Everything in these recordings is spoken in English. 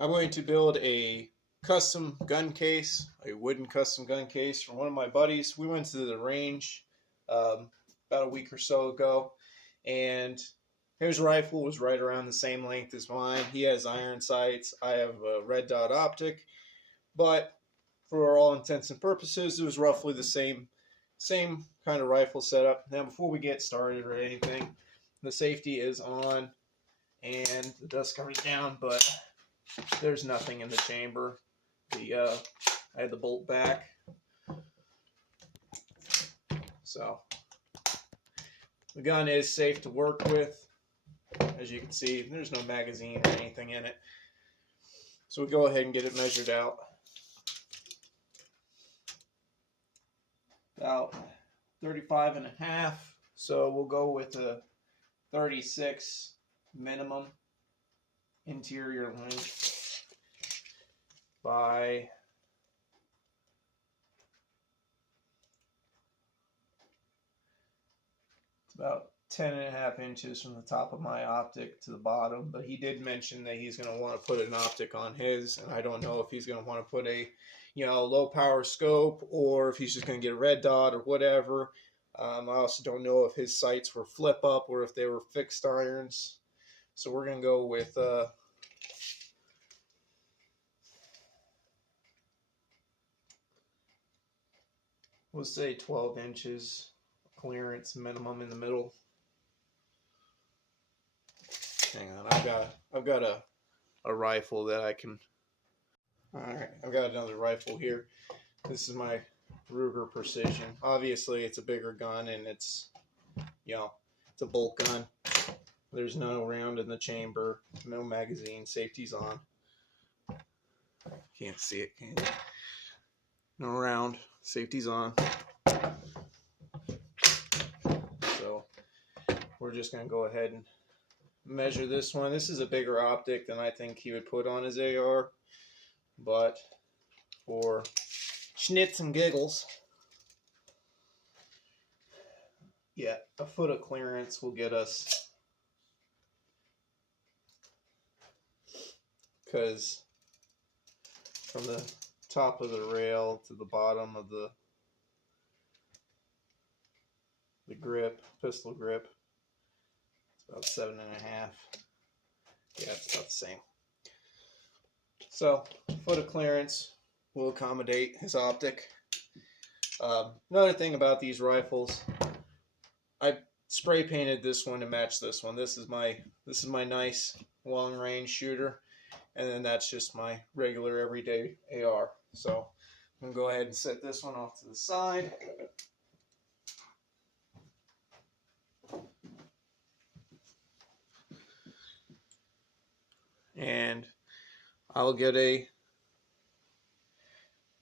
I'm going to build a custom gun case, a wooden custom gun case for one of my buddies. We went to the range about a week or so ago, and his rifle was right around the same length as mine. He has iron sights. I have a red dot optic, but for all intents and purposes, it was roughly the same kind of rifle setup. Now, before we get started or anything, the safety is on and the dust cover's down, but there's nothing in the chamber. I had the bolt back, so the gun is safe to work with. As you can see, there's no magazine or anything in it. So we go ahead and get it measured out. About 35 and a half. So we'll go with a 36 minimum interior length by about 10 and a half inches from the top of my optic to the bottom. But he did mention that he's going to want to put an optic on his, and I don't know if he's going to want to put a low power scope or if he's just going to get a red dot or whatever. I also don't know if his sights were flip up or if they were fixed irons. So we're going to go with we'll say 12 inches clearance minimum in the middle. Hang on, I've got a rifle that I can. All right, I've got another rifle here. This is my Ruger Precision. Obviously, it's a bigger gun and it's it's a bolt gun. There's no round in the chamber, no magazine. Safety's on. Can't see it, can you? No round. Safety's on. So we're just going to go ahead and measure this one. This is a bigger optic than I think he would put on his AR, but for schnitz and giggles, yeah, a foot of clearance will get us, because from the top of the rail to the bottom of the grip, pistol grip, it's about 7.5. Yeah, it's about the same. So, foot of clearance will accommodate his optic. Another thing about these rifles, I spray painted this one to match this one. This is my nice long range shooter, and then that's just my regular everyday AR. So I'm gonna go ahead and set this one off to the side. And I'll get a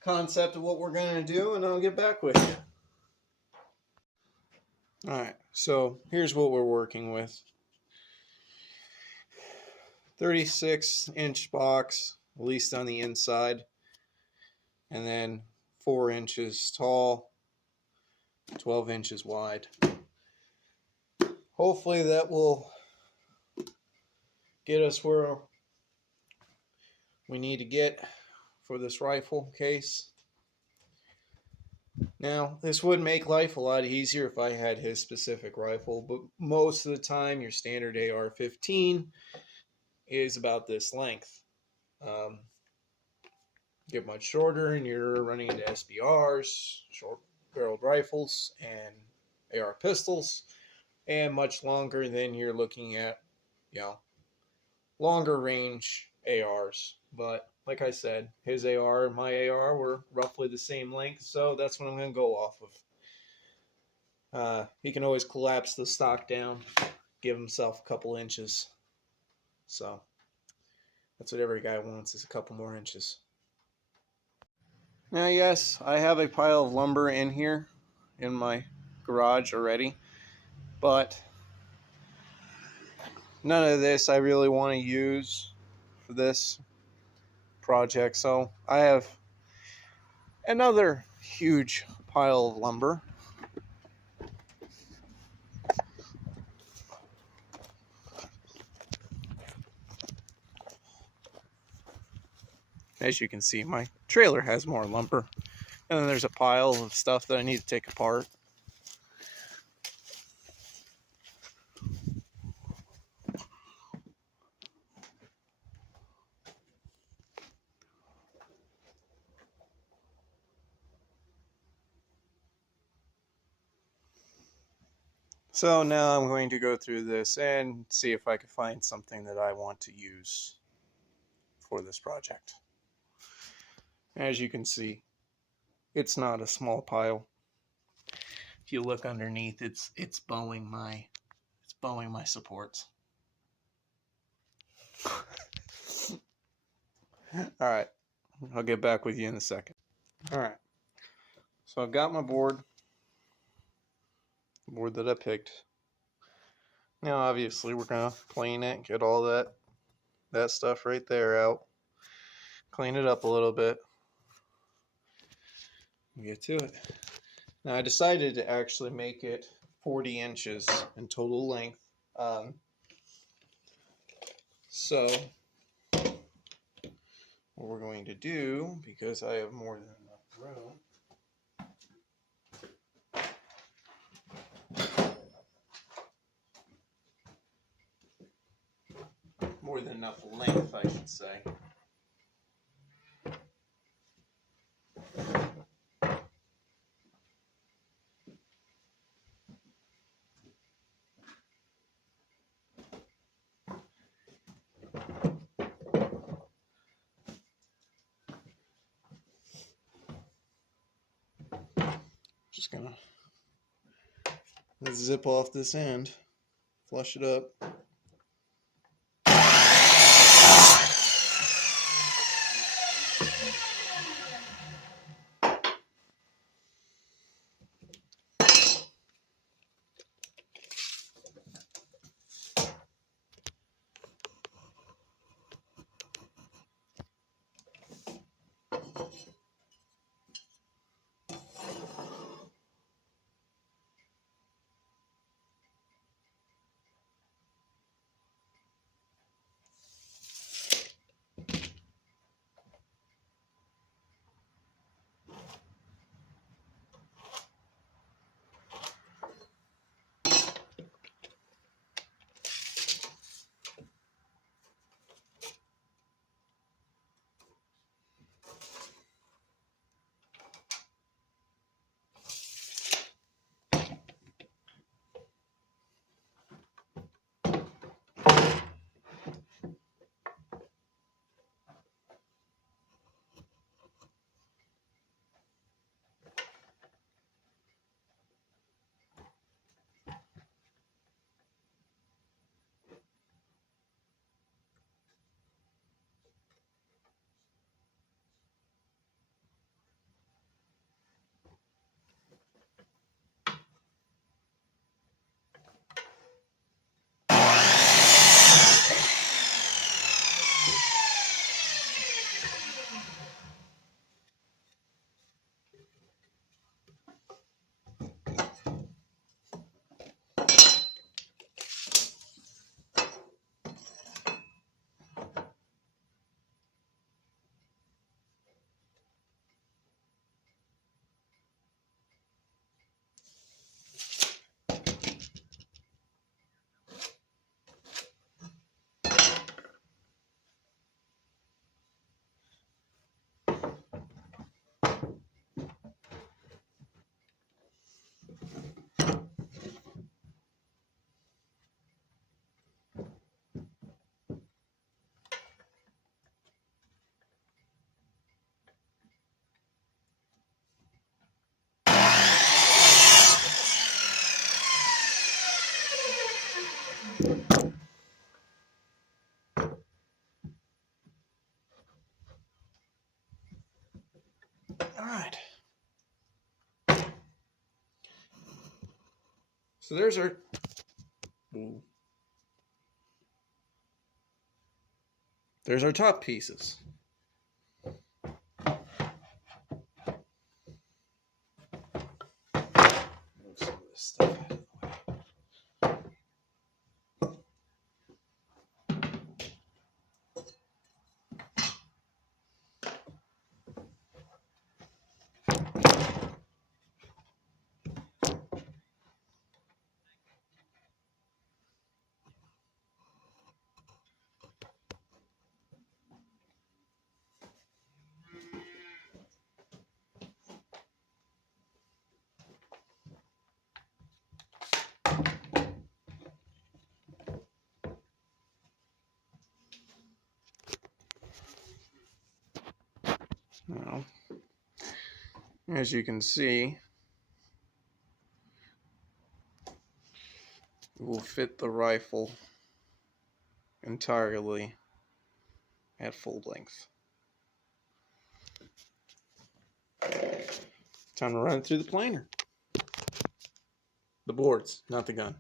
concept of what we're going to do, and I'll get back with you. Alright, so here's what we're working with. 36-inch box, at least on the inside, and then 4 inches tall, 12 inches wide. Hopefully that will get us where we need to get for this rifle case. Now, this would make life a lot easier if I had his specific rifle, but most of the time your standard AR-15 is about this length. Get much shorter and you're running into SBRs, short-barreled rifles, and AR pistols, and much longer, then you're looking at, longer range ARs. But like I said, his AR and my AR were roughly the same length, so that's what I'm going to go off of. He can always collapse the stock down, give himself a couple inches. So that's what every guy wants, is a couple more inches. Now, yes, I have a pile of lumber in here in my garage already, but none of this I really want to use for this project. So I have another huge pile of lumber. As you can see, my trailer has more lumber. And then there's a pile of stuff that I need to take apart. So now I'm going to go through this and see if I can find something that I want to use for this project. As you can see, it's not a small pile. If you look underneath, it's bowing my supports. All right, I'll get back with you in a second. All right, so I've got my board that I picked. Now, obviously, we're gonna clean it, get all that stuff right there out, clean it up a little bit, and get to it. Now, I decided to actually make it 40 inches in total length. So, what we're going to do, because I have more than enough room, more than enough length, I should say. Just gonna zip off this end, flush it up. All right. So there's our top pieces. Move some of this stuff out of the way. Now, as you can see, it will fit the rifle entirely at full length. Time to run it through the planer. The boards, not the gun.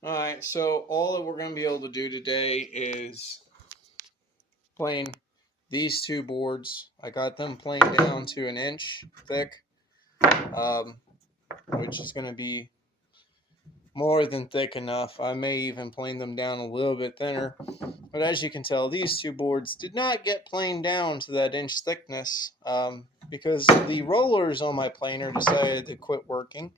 Alright, so all that we're going to be able to do today is plane these two boards. I got them planed down to 1 inch thick, which is going to be more than thick enough. I may even plane them down a little bit thinner. But as you can tell, these two boards did not get planed down to that inch thickness because the rollers on my planer decided to quit working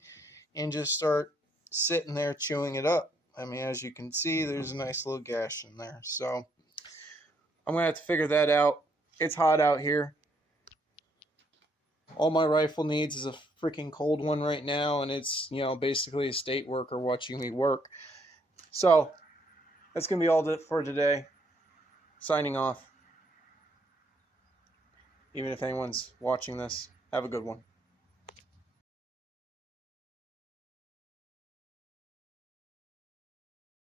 and just start sitting there chewing it up. I mean, as you can see, there's a nice little gash in there. So I'm going to have to figure that out. It's hot out here. All my rifle needs is a freaking cold one right now, and it's, you know, basically a state worker watching me work. So that's going to be all for today. Signing off. Even if anyone's watching this, have a good one.